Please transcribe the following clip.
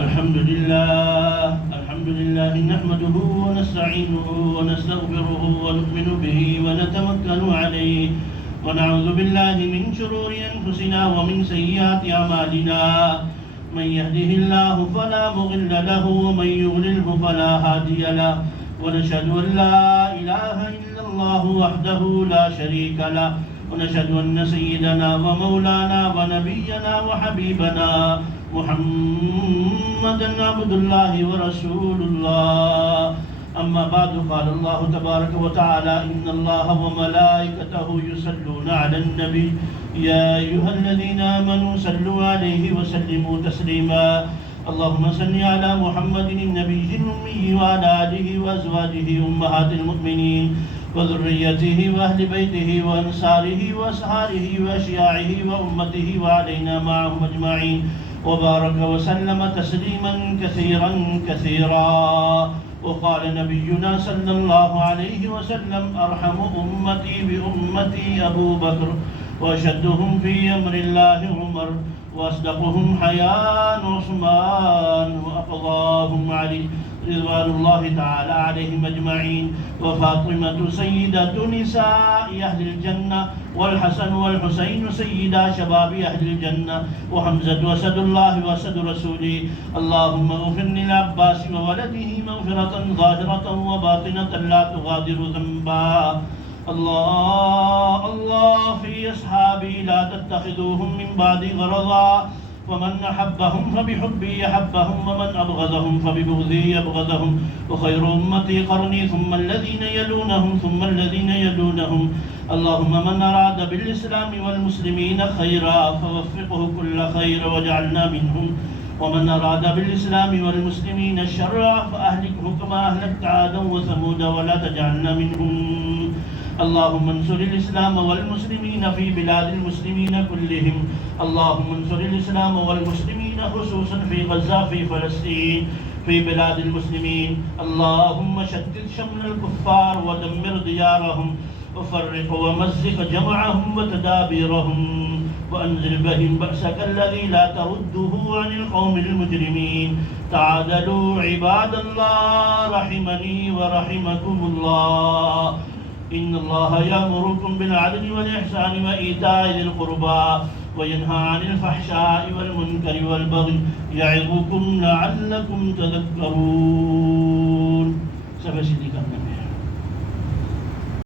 الحمد لله نحمده ونستعينه ونستغفره ونؤمن به ونتوكل عليه ونعوذ بالله من شرور أنفسنا ومن سيئات أعمالنا من يهده الله فلا مضل له ومن يضلله فلا هادي له ونشهد أن لا إله إلا الله وحده لا شريك له ونشهد أن سيدنا ومولانا ونبينا وحبيبنا محمدا عبد الله ورسول الله. أما بعد قال الله تبارك وتعالى إن الله وملائكته يصلون على النبي يا أيها الذين آمنوا صلوا عليه وسلموا تسليما. اللهم صل على محمد النبي الأمي وعلى آله وأزواجه أمهات المؤمنين وذريته وأهل بيته وأنصاره وأصحابه وأشياعه وأمته وعلينا معهم أجمعين وبارك وسلم تسليما كثيرا كثيرا. وقال نبينا صلى الله عليه وسلم أرحم أمتي بأمتي أبو بكر وأشدهم في أمر الله عمر وأصدقهم حياء عثمان وأقضاهم علي رضوان الله تعالى عليهم أجمعين. وفاطمة سيدة نساء أهل الجنة والحسن والحسين سيدا شباب أهل الجنة وحمزة أسد الله وأسد رسوله. اللهم اغفر للعباس وولده مغفرة ظاهرة وباطنة لا تغادر ذنبا. الله في أصحابي لا تتخذوهم من بعد غرضا ومن أحبهم فبحبي أحبهم ومن أبغضهم فببغضي أبغضهم. وخير أمتي قرني ثم الذين يلونهم ثم الذين يلونهم. اللهم من أراد بالإسلام والمسلمين خيرا فوفقه كل خير واجعلنا منهم ومن أراد بالإسلام والمسلمين شرا فأهلكه كما أهلكت عادا وثمود ولا تجعلنا منهم. اللهم انصر الإسلام والمسلمين في بلاد المسلمين كلهم. اللهم انصر الإسلام والمسلمين خصوصا في غزة في فلسطين في بلاد المسلمين. اللهم شتت شمل الكفار ودمر ديارهم وفرق ومزق جمعهم وتدابيرهم وأنزل بهم بأسك الذي لا ترده عن القوم المجرمين. تعادلوا عباد الله رحمني ورحمكم الله. إن الله يأمركم بالعدل والإحسان وإيتاء ذي القربى وينهى عن الفحشاء والمنكر والبغي يعظكم لعلكم تذكرون. Sampai sini kami.